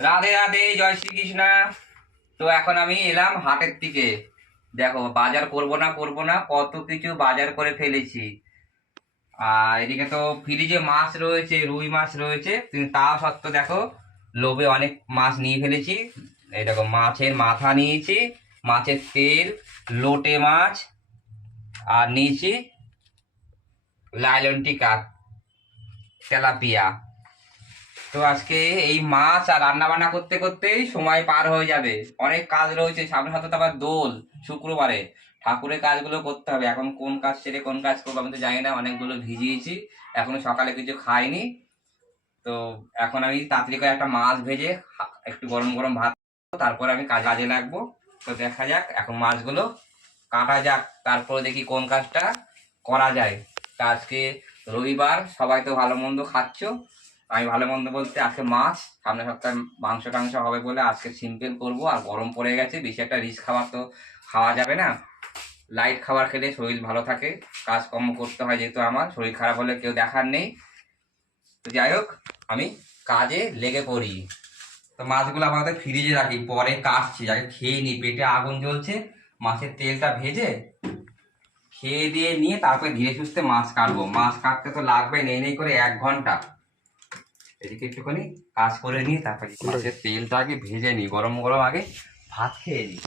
রাধে রাধে, জয় শ্রীকৃষ্ণ। তো এখন আমি এলাম হাটের দিকে। দেখো, বাজার করব না করব না, কত কিছু বাজার করে ফেলেছি। আর এদিকে তো ফ্রিজে মাছ রয়েছে, রুই মাছ রয়েছে কিন্তু তা সত্ত্বেও দেখো, লোভে অনেক মাছ নিয়ে ফেলেছি। এই দেখো, মাছের মাথা নিয়েছি, মাছের তেল, লোটে মাছ, আর নিয়েছি লাইলন টিকা, তেলাপিয়া। তো আজকে এই মাছ আর রান্না বান্না করতে করতেই সময় পার হয়ে যাবে। অনেক কাজ রয়েছে, সামনে সাথে আবার দোল, শুক্রবারে। ঠাকুরের কাজগুলো করতে হবে। এখন কোন কাজ ছেড়ে কোন কাজ করব আমি তো জানি না, অনেকগুলো ভিজিয়েছি। এখনও সকালে কিছু খাইনি। তো এখন আমি তাড়াতাড়ি করে একটা মাছ ভেজে একটু গরম গরম ভাত তারপরে আমি কাজে লাগবো। তো দেখা যাক এখন মাছগুলো কাটা যাক, তারপরে দেখি কোন কাজটা করা যায়। তা আজকে রবিবার, সবাই তো ভালো মন্দ খাচ্ছ। আমি ভালো মন্দ বলতে আজকে মাছ সামনে সপ্তাহে মাংস টাংস হবে বলে আজকে সিম্পল করব, আর গরম পড়ে গেছে, বেশি একটা রিচ খাবার তো খাওয়া যাবে না। লাইট খাবার খেলে শরীর ভালো থাকে, কাজকর্ম করতে হয় যেহেতু আমার, শরীর খারাপ হলে কেউ দেখার নেই। তো যাই হোক, আমি কাজে লেগে পড়ি। তো মাছগুলো আমাদের ফ্রিজে রাখি, পরে কাটছি, আগে খেয়ে নিই, পেটে আগুন জ্বলছে, মাছের তেলটা ভেজে খেয়ে দিয়ে নিয়ে তারপরে ধীরে সুস্থে মাছ কাটবো। মাছ কাটতে তো লাগবে নেই নেই করে এক ঘণ্টা। এদিকে একটুখানি কাজ করে নিয়ে তারপরে মাছের তেলটা আগে ভেজে নিই গরম গরম আগে ভাত খেয়ে নিই।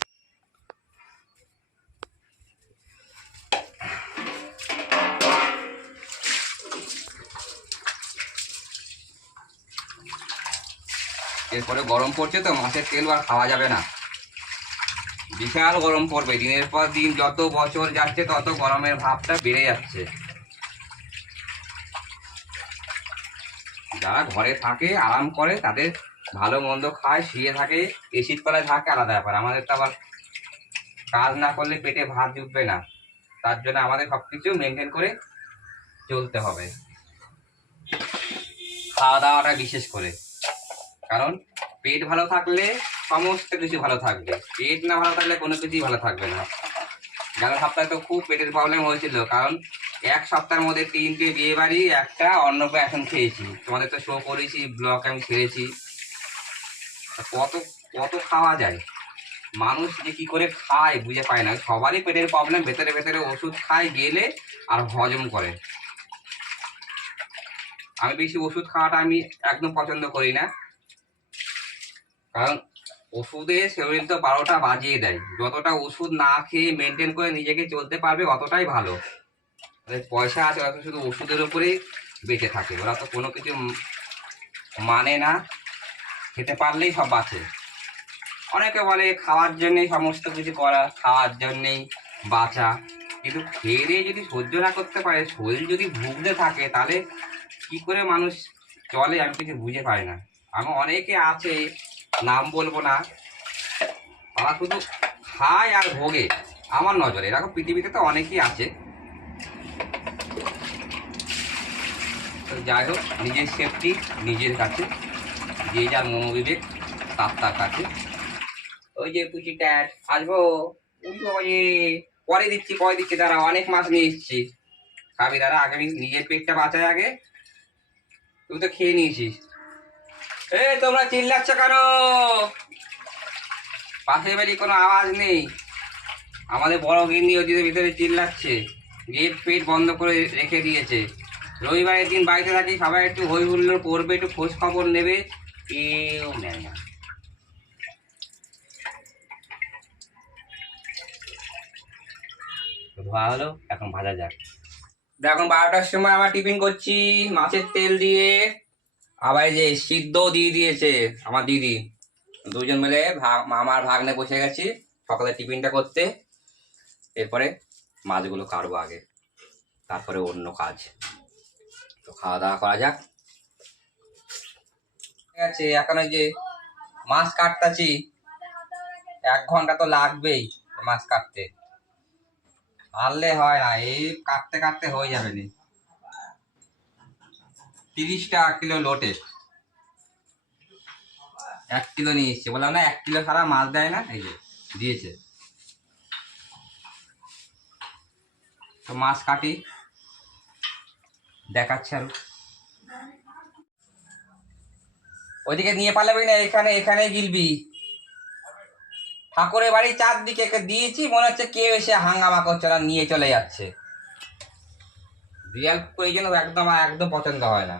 এরপরে গরম পড়ছে তো মাছের তেল আর খাওয়া যাবে না। বিশাল গরম পড়বে দিনের পর দিন যত বছর যাচ্ছে তত গরমের ভাবটা বেড়ে যাচ্ছে। যারা ঘরে থাকে, আরাম করে, তাদের ভালো মন্দ খায়, শুয়ে থাকে। এসির তলায় থাকে আলাদা ব্যাপার। আমাদের তো আবার কাজ না করলে পেটে ভাত জুটবে না। তার জন্য আমাদের সব কিছু মেনটেন করে চলতে হবে। খাওয়া দাওয়াটা বিশেষ করে। কারণ পেট ভালো থাকলে সমস্ত কিছু ভালো থাকবে। পেট না ভালো থাকলে কোনো কিছুই ভালো থাকবে না। গেল সপ্তাহে তো খুব পেটের প্রবলেম হয়েছিল। কারণ এক সপ্তাহের মধ্যে তিনটে বিয়ে বাড়ি একটা অন্নপ্রাশন খেয়েছি। তোমাদের তো শো করেছি ব্লগ আমি তা কত কত খাওয়া যায়? মানুষ যে কি করে খায় বুঝে পায় না। সবারই পেটের প্রবলেম ভেতরে ভেতরে ওষুধ খায়, গেলে আর হজম করে। আমি বেশি ওষুধ খাওয়াটা আমি একদম পছন্দ করি না। কারণ ওষুধে শরীর তো বারোটা বাজিয়ে দেয়। যতটা ওষুধ না খেয়ে মেনটেন করে নিজেকে চলতে পারবে, অতটাই ভালো। পয়সা আছে, ওরা শুধু ওষুধের উপরেই বেঁচে থাকে। ওরা তো কোনো কিছু মানে না, খেতে পারলেই সব বাঁচে। অনেকে বলে খাওয়ার জন্যেই সমস্ত কিছু করা, খাওয়ার জন্যেই বাঁচা। কিন্তু খেয়ে দিয়ে যদি সহ্য না করতে পারে, শরীর যদি ভুগতে থাকে, তাহলে কি করে মানুষ চলে আমি কিছু বুঝে পাই না। আমি অনেকে আছে, নাম বলব না, তারা শুধু খায় আর ভোগে, আমার নজরে। এরকম পৃথিবীতে তো অনেকেই আছে। যাই হোক, নিজের সেফটি নিজের কাছে, যে যার মনোবিবেক, তার তার কাছে। ওই যে পুচি ট্যাট আসব পরে দিচ্ছি পরে দিচ্ছি দাঁড়া অনেক মাছ নিয়ে এসছি। খাবি, দাঁড়া, আগে নিজের পেটটা বাঁচায় আগে। তুই তো খেয়ে নিয়েছিস। এ তোমরা চিল্লাচ্ছ কেন? পাশের বাড়ি কোনো আওয়াজ নেই। আমাদের বড় গিন্নি ওদিকে ভিতরে চিল্লাচ্ছে। গেট পেট বন্ধ করে রেখে দিয়েছে। রবিবারের দিন বাড়িতে থাকি, সবাই একটু হই হুল্লোড় করবে, একটু খোঁজ খবর নেবে। কেউ নেয় না। ধোয়া হলো, এখন ভাজা যাক। এখন বারোটার সময় আমার টিফিন করছি, মাছের তেল দিয়ে। আবার যে সিদ্ধ দিয়ে দিয়েছে আমার দিদি। দুজন মিলে আমার ভাগ্নে বসে গেছি সকালে টিফিনটা করতে। এরপরে মাছগুলো কাটবো আগে, তারপরে অন্য কাজ। তো খাওয়া দাওয়া করা যাক। ঠিক আছে, এখন ওই যে মাছ কাটতাছি। এক ঘণ্টা তো লাগবেই মাছ কাটতে। আনলে হয় না, এই কাটতে কাটতে হয়ে যাবে নি। তিরিশ টাকা কিলো লোটে। এক কিলো নিয়ে এসছে, বললাম না, এক কিলো সারা মাছ দেয় না? এই যে, দিয়েছে। তো মাছ কাটি। দেখাচ্ছে আর। ওইদিকে নিয়ে পালাবি না, এখানে এখানে গিলবি। ঠাকুরের বাড়ি চারদিকে দিয়েছি, মনে হচ্ছে কেউ এসে হাঙ্গামা করছে না, নিয়ে চলে যাচ্ছে। বিড়াল কুকুর এই জন্য একদম একদম পছন্দ হয় না।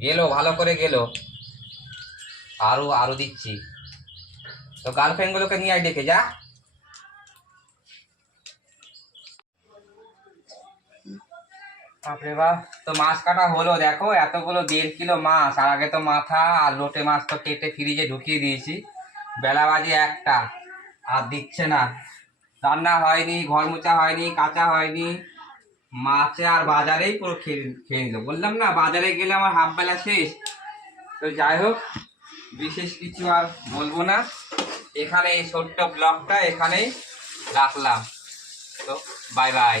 গেলো, ভালো করে গেলো। আরও আরও দিচ্ছি। তো গার্লফ্রেন্ড গুলোকে নিয়ে ডেকে যা। বাপরে বাপ, তো মাছ কাটা হলো দেখো, এতগুলো দেড় কিলো মাছ, আর আগে তো মাথা আর লোটে মাছ তো কেটে ফ্রিজে ঢুকিয়ে দিয়েছি। বেলা বাজে একটা, আর দিচ্ছে না। রান্না হয়নি, ঘর মোচা হয়নি, কাঁচা হয়নি। মাছে আর বাজারেই পুরো খেয়ে খেয়ে নিল। বললাম না, বাজারে গেলে আমার হাফ বেলা শেষ। তো যাই হোক, বিশেষ কিছু আর বলব না। এখানে এই ছোট্ট ব্লগটা এখানেই রাখলাম। তো বাই বাই